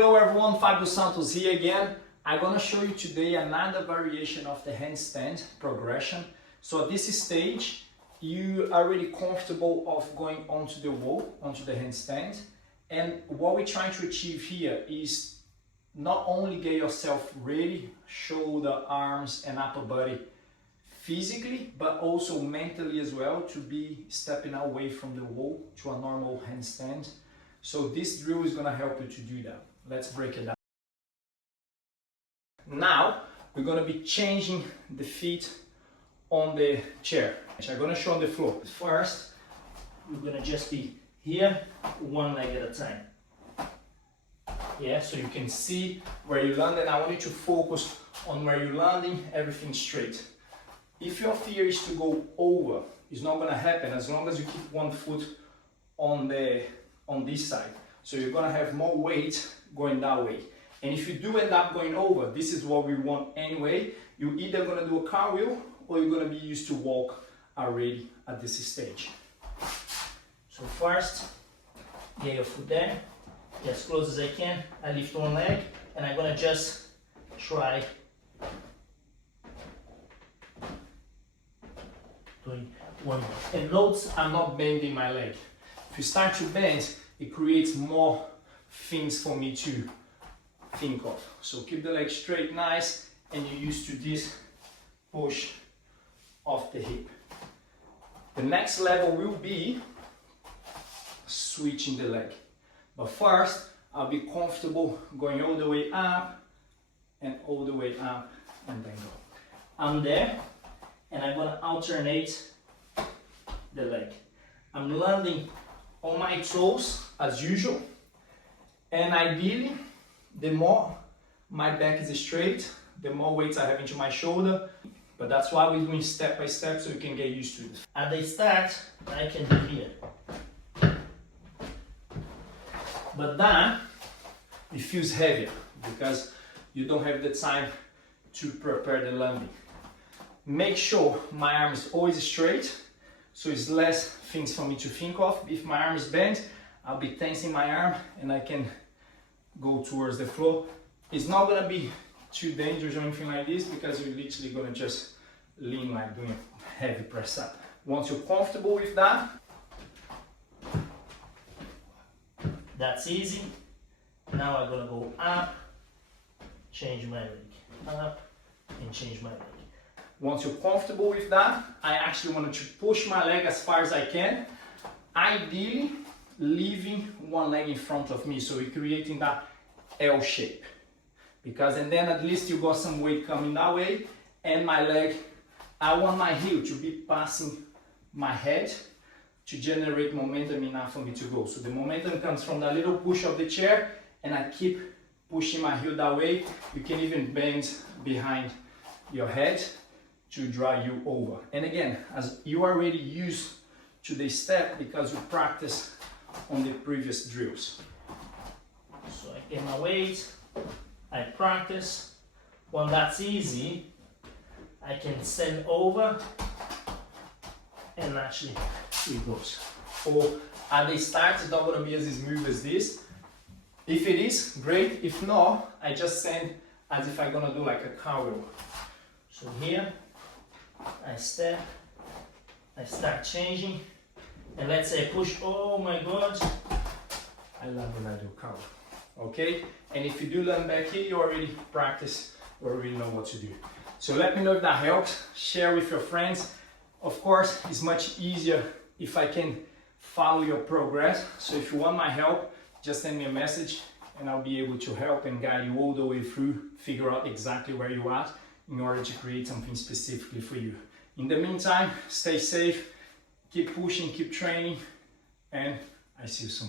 Hello everyone, Fabio Santos here again. I'm gonna show you today another variation of the handstand progression. So at this stage, you are really comfortable of going onto the wall, onto the handstand. And what we're trying to achieve here is not only get yourself ready, shoulder, arms, and upper body physically, but also mentally as well, to be stepping away from the wall to a normal handstand. So this drill is gonna help you to do that. Let's break it down. Now, we're gonna be changing the feet on the chair. I'm gonna show on the floor. First, we're gonna just be here, one leg at a time. Yeah, so you can see where you land, and I want you to focus on where you're landing, everything straight. If your fear is to go over, it's not gonna happen as long as you keep one foot on this side. So you're gonna have more weight going that way. And if you do end up going over, this is what we want anyway. You're either gonna do a cartwheel or you're gonna be used to walk already at this stage. So first, get your foot there, get as close as I can. I lift one leg and I'm gonna just try doing one more. And notice I'm not bending my leg. If you start to bend, it creates more things for me to think of. So keep the leg straight, nice, and you're used to this push off the hip. The next level will be switching the leg. But first, I'll be comfortable going all the way up and all the way up and then go. I'm there and I'm gonna alternate the leg. I'm landing on my toes as usual, and ideally the more my back is straight, the more weight I have into my shoulder, but that's why we're doing step by step so you can get used to it. At the start, I can do here, but then it feels heavier because you don't have the time to prepare the landing. Make sure my arm is always straight, so it's less things for me to think of. If my arm is bent, I'll be tensing my arm and I can go towards the floor. It's not gonna be too dangerous or anything like this because you're literally gonna just lean like doing a heavy press up. Once you're comfortable with that, that's easy. Now I'm gonna go up, change my leg, up and change my leg. Once you're comfortable with that, I actually want to push my leg as far as I can, ideally leaving one leg in front of me, so we're creating that L shape. And then at least you got some weight coming that way, and my leg, I want my heel to be passing my head to generate momentum enough for me to go. So the momentum comes from that little push of the chair, and I keep pushing my heel that way. You can even bend behind your head to drive you over. And again, as you are already used to this step because you practice on the previous drills. So I get my weight, I practice. When that's easy, I can send over and actually it goes. Or at the start, it's not gonna be as smooth as this. If it is, great. If not, I just send as if I'm gonna do like a cartwheel. So here, I step, I start changing, and let's say push, oh my god, I love when I do cartwheel, okay? And if you do land back here, you already practice, you already know what to do. So let me know if that helps, share with your friends. Of course, it's much easier if I can follow your progress, so if you want my help, just send me a message and I'll be able to help and guide you all the way through, figure out exactly where you're at, in order to create something specifically for you. In the meantime, stay safe, keep pushing, keep training, and I see you soon.